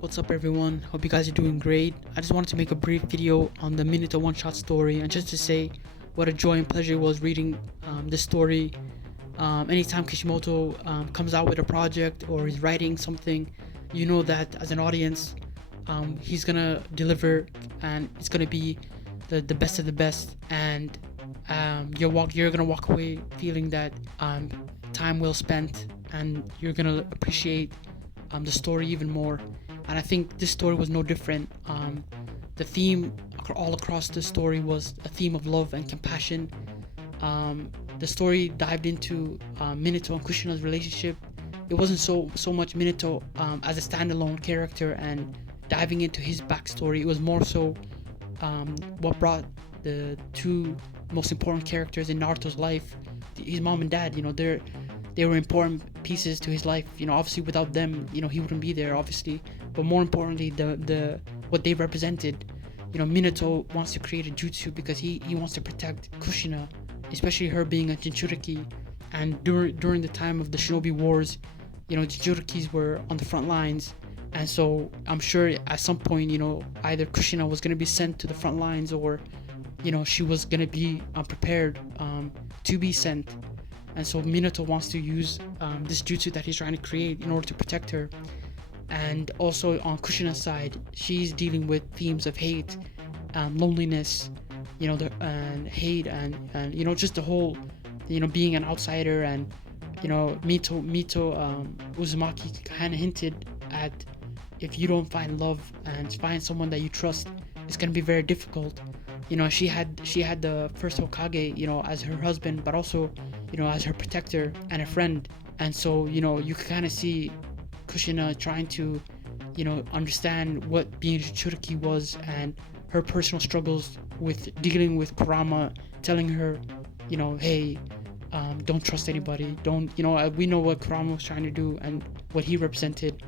What's up everyone? Hope you guys are doing great. I just wanted to make a brief video on the Minato One Shot story and just to say what a joy and pleasure it was reading this story. Anytime Kishimoto comes out with a project or he's writing something, you know that as an audience, he's gonna deliver and it's gonna be the best of the best. And you're gonna walk away feeling that time well spent, and you're gonna appreciate the story even more. And I think this story was no different. The theme all across the story was a theme of love and compassion. The story dived into Minato and Kushina's relationship. It wasn't so much Minato as a standalone character and diving into his backstory. It was more so what brought the two most important characters in Naruto's life, his mom and dad. They were important pieces to his life. Obviously without them, he wouldn't be there, obviously. But more importantly, the what they represented. Minato wants to create a jutsu because he wants to protect Kushina, especially her being a Jinchuriki. And during the time of the Shinobi Wars, Jinchurikis were on the front lines. And so I'm sure at some point, either Kushina was going to be sent to the front lines, or she was going to be prepared to be sent. And so Minato wants to use this jutsu that he's trying to create in order to protect her. And also on Kushina's side, she's dealing with themes of hate, loneliness, and hate, and just the whole, being an outsider. And Mito Uzumaki kind of hinted at, if you don't find love and find someone that you trust, it's gonna be very difficult. She had the first Hokage, as her husband, but also, as her protector and a friend. And so, you could kind of see Kushina trying to, understand what being a Jinchuriki was, and her personal struggles with dealing with Kurama, telling her, hey, don't trust anybody. Don't, we know what Kurama was trying to do and what he represented.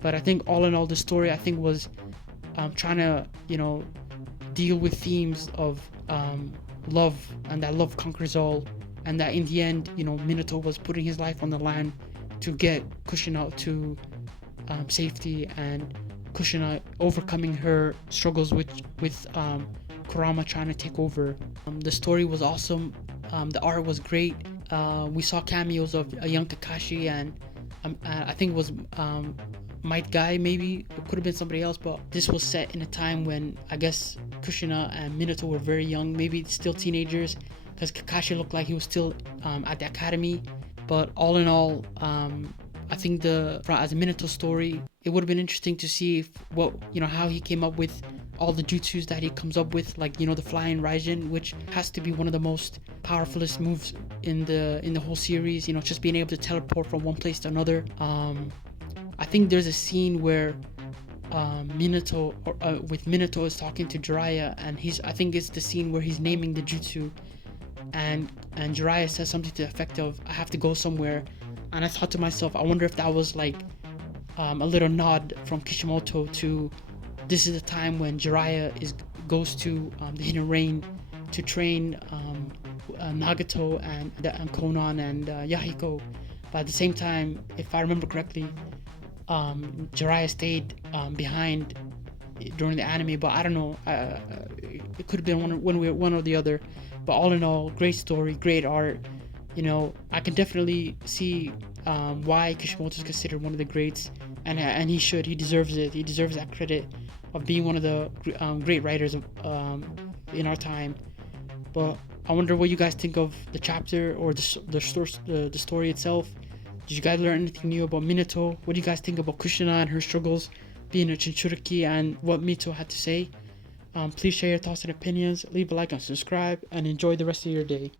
But I think all in all, the story, I think, was trying to, deal with themes of love, and that love conquers all, and that in the end, Minato was putting his life on the line to get Kushina to safety, and Kushina overcoming her struggles with Kurama trying to take over. The story was awesome. The art was great. We saw cameos of a young Kakashi, and I think it was Might Guy, maybe. It could have been somebody else, but this was set in a time when I guess Kushina and Minato were very young, maybe still teenagers, because Kakashi looked like he was still at the academy. But all in all, I think as a Minato story, it would have been interesting to see how he came up with all the jutsus that he comes up with, like the flying Raijin, which has to be one of the most powerfulest moves in the whole series. Just being able to teleport from one place to another. I think there's a scene where Minato is talking to Jiraiya, and I think it's the scene where he's naming the jutsu, and Jiraiya says something to the effect of, I have to go somewhere. And I thought to myself, I wonder if that was like a little nod from Kishimoto to, this is the time when Jiraiya goes to the Hidden Rain to train Nagato and Konan and Yahiko. But at the same time, if I remember correctly, Jiraiya stayed behind during the anime, but I don't know. It could have been one or the other. But all in all, great story, great art. I can definitely see why Kishimoto is considered one of the greats, and he deserves it. He deserves that credit of being one of the great writers of, in our time. But I wonder what you guys think of the chapter or the story itself. Did you guys learn anything new about Minato? What do you guys think about Kushina and her struggles being a Jinchuriki, and what Mito had to say? Please share your thoughts and opinions, leave a like and subscribe, and enjoy the rest of your day.